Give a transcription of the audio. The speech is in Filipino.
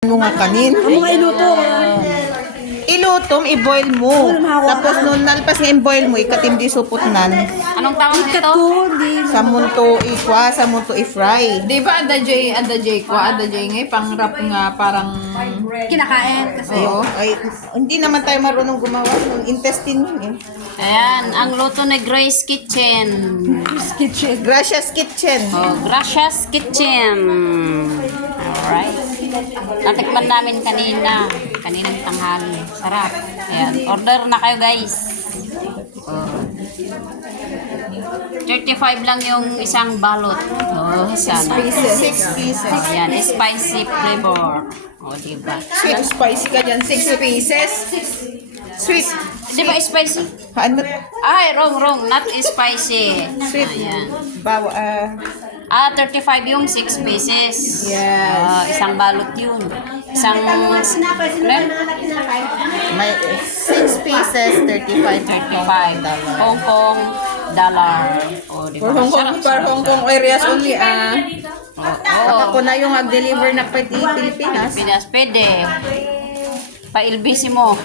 Ano nga kanin? Ang mga iluto. Ilutom, i-boil mo. Tapos nung nalpas nga i-boil mo, ikatimdi supot nan. Anong tawag nito? Sa munto ikwa, sa munto i-fry. Di ba ada J ngay pangrap nga parang Kinakain kasi. Oo. Ay, hindi naman tayo marunong gumawa ng intestine yun eh. Ayan, ang luto ni Grace Kitchen. Kitchen. Gracias Kitchen. Oh, Gracias Kitchen. Alright. Natikman namin kaninang tanghali. Sarap. Ayan, order na kayo guys. Oh. 35 lang yung isang balot. Oh, sana. 6 pieces. Ayan, spicy flavor. O, diba? sweet spicy ka dyan, 6 pieces. Sweet. Di ba spicy? Ano? Ay, wrong. Not spicy. Sweet. Ayan. Bawa, 35 yung 6 pieces. Yes. Isang balot yun. Isang... may 6 pieces, 35 Hong Kong dollar. O, diba? For Hong Kong areas only, Baka ko na yung mag-deliver na Pilipinas. Pinas, pwede. Pa-ilbisi mo.